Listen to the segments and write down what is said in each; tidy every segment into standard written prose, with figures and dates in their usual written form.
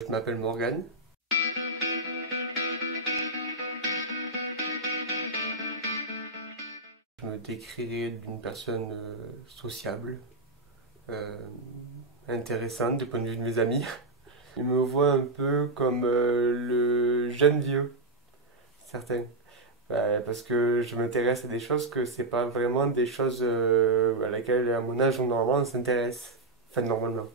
Je m'appelle Morgane. Je me décrirais d'une personne sociable, euh, intéressante du point de vue de mes amis. Ils me voient un peu comme le jeune vieux, certains. Parce que je m'intéresse à des choses que c'est pas vraiment des choses à laquelle, à mon âge, normalement, on s'intéresse. Enfin, normalement.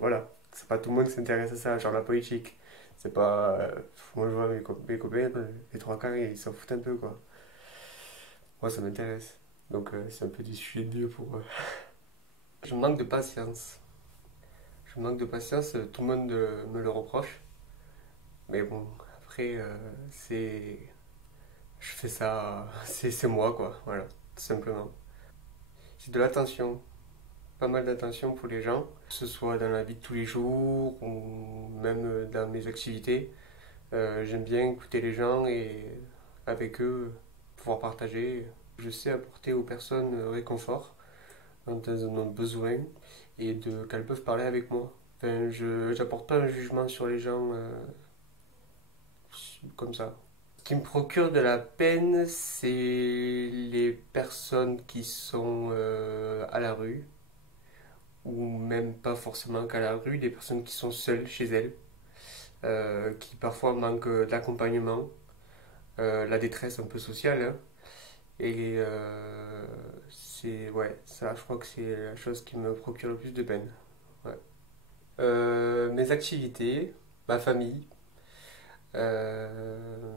Voilà. C'est pas tout le monde qui s'intéresse à ça, genre la politique. C'est pas. Moi, je vois mes copains, les trois quarts, ils s'en foutent un peu, quoi. Moi, ça m'intéresse. Donc, c'est un peu des sujets de vieux pour eux. Je manque de patience. Je manque de patience, tout le monde me le reproche. Mais bon, après, c'est. Je fais ça, c'est moi, quoi. Voilà, tout simplement. J'ai de l'attention, pas mal d'attention pour les gens, que ce soit dans la vie de tous les jours ou même dans mes activités. J'aime bien écouter les gens et avec eux pouvoir partager. Je sais apporter aux personnes réconfort quand elles en ont besoin qu'elles peuvent parler avec moi. Enfin, je j'apporte pas un jugement sur les gens comme ça. Ce qui me procure de la peine, c'est les personnes qui sont à la rue, ou même pas forcément qu'à la rue, des personnes qui sont seules chez elles, qui parfois manquent d'accompagnement, la détresse un peu sociale, hein. Et c'est, ouais, ça, je crois que c'est la chose qui me procure le plus de peine. Ouais. Mes activités, ma famille, euh,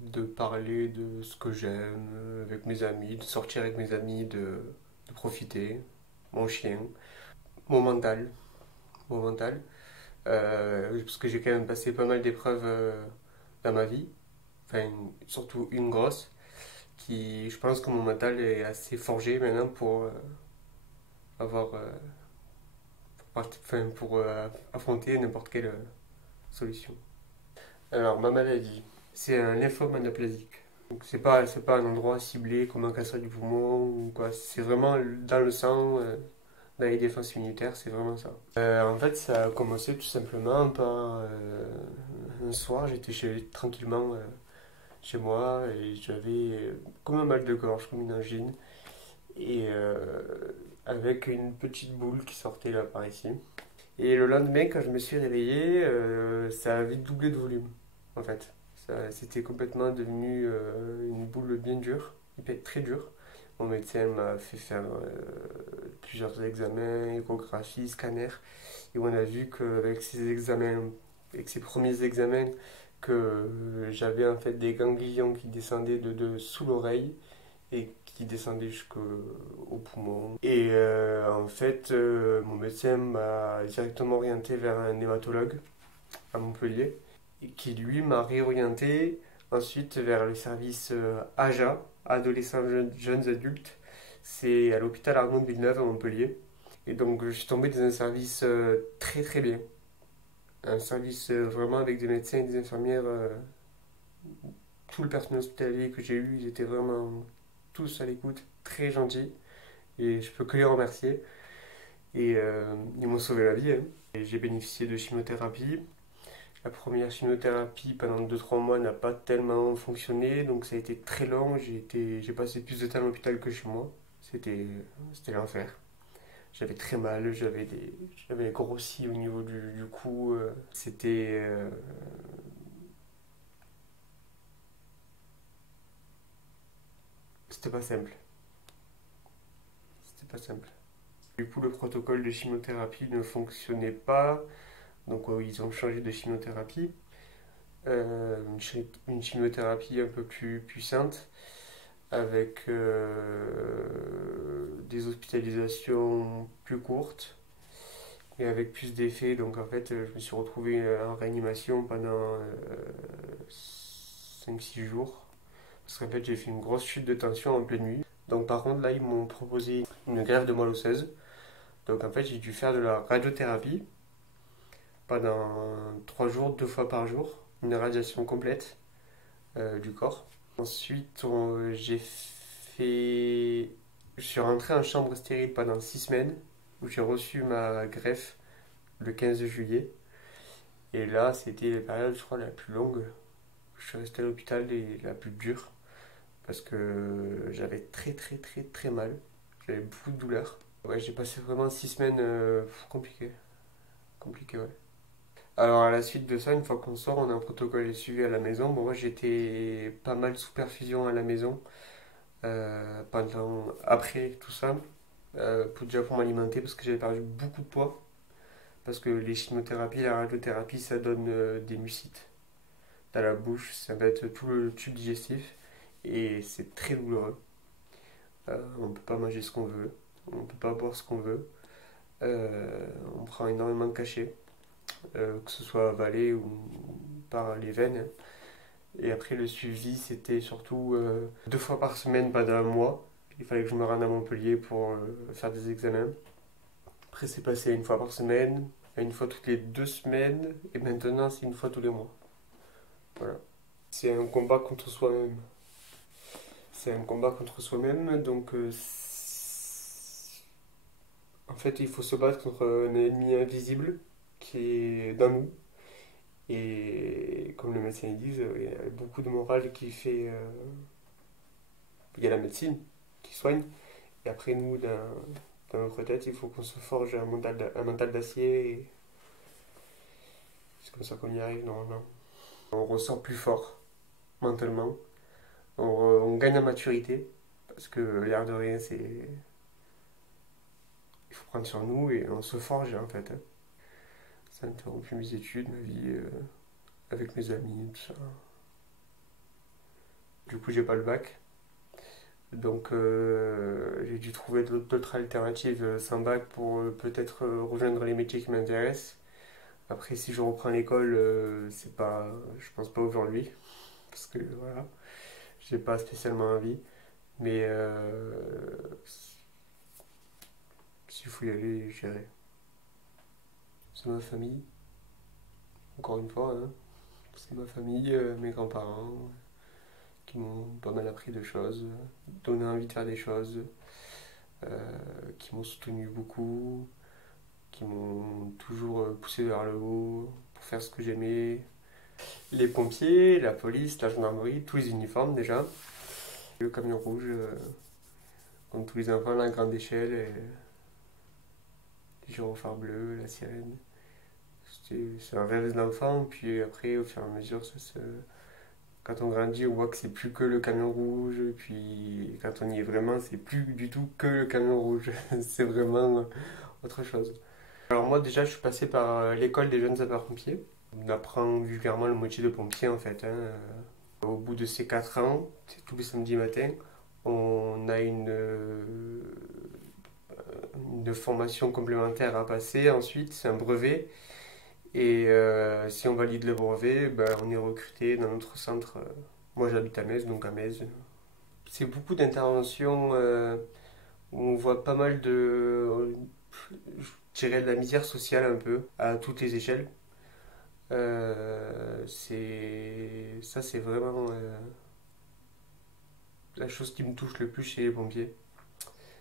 de parler de ce que j'aime avec mes amis, de sortir avec mes amis, de profiter, mon chien, mon mental, mon mental. Parce que j'ai quand même passé pas mal d'épreuves dans ma vie, enfin surtout une grosse, qui je pense que mon mental est assez forgé maintenant pour avoir, enfin, pour affronter n'importe quelle solution. Alors ma maladie, c'est un lymphome anaplasique. Donc c'est pas un endroit ciblé comme un cancer du poumon ou quoi. C'est vraiment dans le sang, dans les défenses immunitaires, c'est vraiment ça. En fait, ça a commencé tout simplement par un soir, tranquillement chez moi et j'avais comme un mal de gorge, comme une angine et avec une petite boule qui sortait là par ici. Et le lendemain, quand je me suis réveillé, ça a vite doublé de volume en fait. C'était complètement devenu une boule bien dure, très dure. Mon médecin m'a fait faire plusieurs examens, échographie, scanner, et on a vu qu'avec ces examens, avec ces premiers examens, que j'avais en fait des ganglions qui descendaient de sous l'oreille et qui descendaient jusqu'au poumon. Et en fait, mon médecin m'a directement orienté vers un hématologue à Montpellier et qui lui m'a réorienté ensuite vers le service AJA, adolescents jeunes adultes. C'est à l'hôpital Arnaud de Villeneuve à Montpellier. Et donc je suis tombé dans un service très très bien. Un service vraiment avec des médecins et des infirmières. Tout le personnel hospitalier que j'ai eu, ils étaient vraiment tous à l'écoute, très gentils. Et je peux que les remercier. Et ils m'ont sauvé la vie, hein. Et j'ai bénéficié de chimiothérapie. La première chimiothérapie pendant 2 3 mois n'a pas tellement fonctionné, donc ça a été très long. J'ai passé plus de temps à l'hôpital que chez moi. C'était l'enfer. J'avais très mal, j'avais grossi au niveau du cou. C'était pas simple. C'était pas simple. Du coup, le protocole de chimiothérapie ne fonctionnait pas, donc ils ont changé de chimiothérapie. Une chimiothérapie un peu plus puissante, avec des hospitalisations plus courtes et avec plus d'effets. Donc en fait, je me suis retrouvé en réanimation pendant 5 6 jours. Parce qu'en fait, j'ai fait une grosse chute de tension en pleine nuit. Donc par contre, là, ils m'ont proposé une greffe de moelle osseuse. Donc en fait, j'ai dû faire de la radiothérapie pendant 3 jours, 2 fois par jour. Une radiation complète du corps. Ensuite, j'ai fait. Je suis rentré en chambre stérile pendant 6 semaines, où j'ai reçu ma greffe le 15 juillet. Et là, c'était la période, je crois, la plus longue. Je suis resté à l'hôpital et la plus dure parce que j'avais très très très très mal. J'avais beaucoup de douleurs. Ouais, j'ai passé vraiment 6 semaines compliquées. Compliquées, ouais. Alors à la suite de ça, une fois qu'on sort, on a un protocole suivi à la maison. Bon, moi j'étais pas mal sous perfusion à la maison pendant après tout ça, déjà pour m'alimenter parce que j'avais perdu beaucoup de poids. Parce que les chimiothérapies, la radiothérapie, ça donne des mucites dans la bouche, ça va être tout le tube digestif et c'est très douloureux. On peut pas manger ce qu'on veut, on peut pas boire ce qu'on veut. On prend énormément de cachets, que ce soit avalé ou par les veines. Et après, le suivi, c'était surtout 2 fois par semaine pendant un mois. Il fallait que je me rende à Montpellier pour faire des examens. Après, c'est passé à 1 fois par semaine, à 1 fois toutes les 2 semaines, et maintenant, c'est 1 fois tous les mois. Voilà. C'est un combat contre soi-même. C'est un combat contre soi-même, donc en fait, il faut se battre contre un ennemi invisible qui est dans nous. Et comme les médecins disent, il y a beaucoup de morale qui fait. Il y a la médecine qui soigne, et après, nous, dans notre tête, il faut qu'on se forge un mental d'acier, et c'est comme ça qu'on y arrive normalement. On ressort plus fort mentalement, on gagne en maturité, parce que l'air de rien, c'est. Il faut prendre sur nous et on se forge en fait, hein. Ça a interrompu mes études, ma vie avec mes amis, tout ça. Du coup, j'ai pas le bac. Donc, j'ai dû trouver d'autres alternatives sans bac pour peut-être rejoindre les métiers qui m'intéressent. Après, si je reprends l'école, c'est pas, je pense pas aujourd'hui, parce que voilà, j'ai pas spécialement envie. Mais s'il faut y aller, j'irai. C'est ma famille, encore une fois, hein. C'est ma famille, mes grands-parents, qui m'ont pas mal appris de choses, donné envie de faire des choses, qui m'ont soutenu beaucoup, qui m'ont toujours poussé vers le haut pour faire ce que j'aimais. Les pompiers, la police, la gendarmerie, tous les uniformes déjà. Le camion rouge, comme tous les enfants, la grande échelle, et les gyrophares bleus, la sirène. C'est un rêve d'enfant, puis après, au fur et à mesure, quand on grandit, on voit que c'est plus que le camion rouge, et puis quand on y est vraiment, c'est plus du tout que le camion rouge. C'est vraiment autre chose. Alors moi déjà je suis passé par l'école des jeunes sapeurs-pompiers. On apprend vulgairement le métier de pompier en fait, hein. Au bout de ces 4 ans, c'est tous les samedis matins, on a une formation complémentaire à passer. Ensuite c'est un brevet et si on valide le brevet, ben, on est recruté dans notre centre. Moi j'habite à Metz, donc à Metz. C'est beaucoup d'interventions où on voit pas mal je dirais de la misère sociale un peu, à toutes les échelles. C'est vraiment la chose qui me touche le plus chez les pompiers.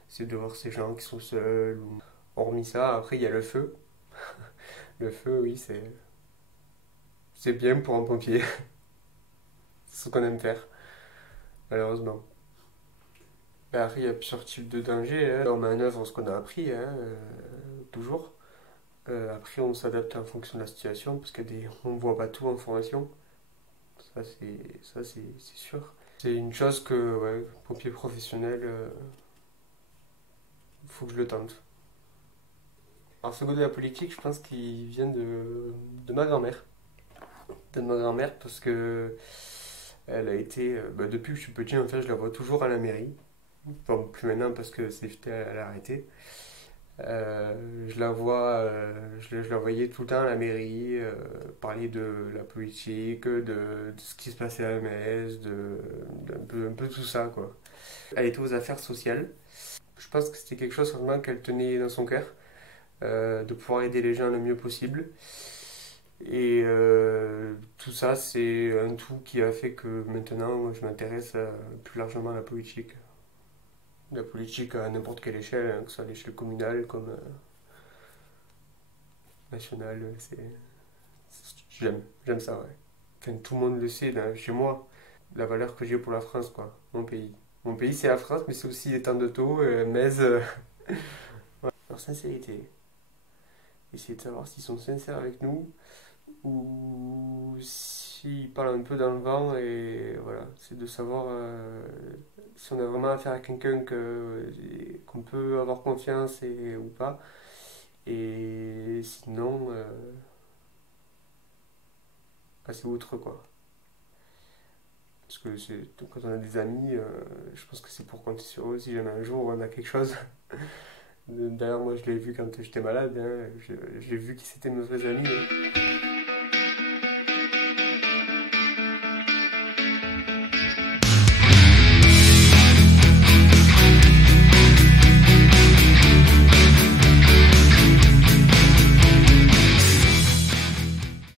C'est de voir ces gens qui sont seuls. Hormis ça, après il y a le feu. Le feu, oui, c'est bien pour un pompier. C'est ce qu'on aime faire, malheureusement. Mais après, il y a plusieurs types de dangers, hein. On met en œuvre ce qu'on a appris, hein, toujours. Après, on s'adapte en fonction de la situation, parce on voit pas tout en formation. Ça, c'est sûr. C'est une chose que, ouais, pompier professionnel, il faut que je le tente. Alors, ce goût de la politique, je pense qu'il vient de ma grand-mère. De ma grand-mère, parce que elle a été, bah, depuis que je suis petit, en fait, je la vois toujours à la mairie. Enfin, plus maintenant, parce que elle a arrêté. Je la vois, je la voyais tout le temps à la mairie, parler de la politique, de ce qui se passait à la messe, un peu tout ça, quoi. Elle était aux affaires sociales. Je pense que c'était quelque chose vraiment qu'elle tenait dans son cœur, de pouvoir aider les gens le mieux possible. Et tout ça, c'est un tout qui a fait que maintenant, je m'intéresse plus largement à la politique. La politique à n'importe quelle échelle, hein, que ce soit à l'échelle communale comme nationale, J'aime ça, ouais. Enfin, tout le monde le sait, là, chez moi, la valeur que j'ai pour la France, quoi, mon pays. Mon pays, c'est la France, mais c'est aussi les temps de taux, mais leur sincérité. Essayer de savoir s'ils sont sincères avec nous ou s'ils parlent un peu dans le vent et voilà, c'est de savoir si on a vraiment affaire à quelqu'un qu'on peut avoir confiance ou pas. Et sinon, passer outre quoi. Parce que quand on a des amis, je pense que c'est pour compter sur eux si jamais un jour on a quelque chose. D'ailleurs, moi je l'ai vu quand j'étais malade, hein, j'ai vu qui c'était nos vrais amis, hein.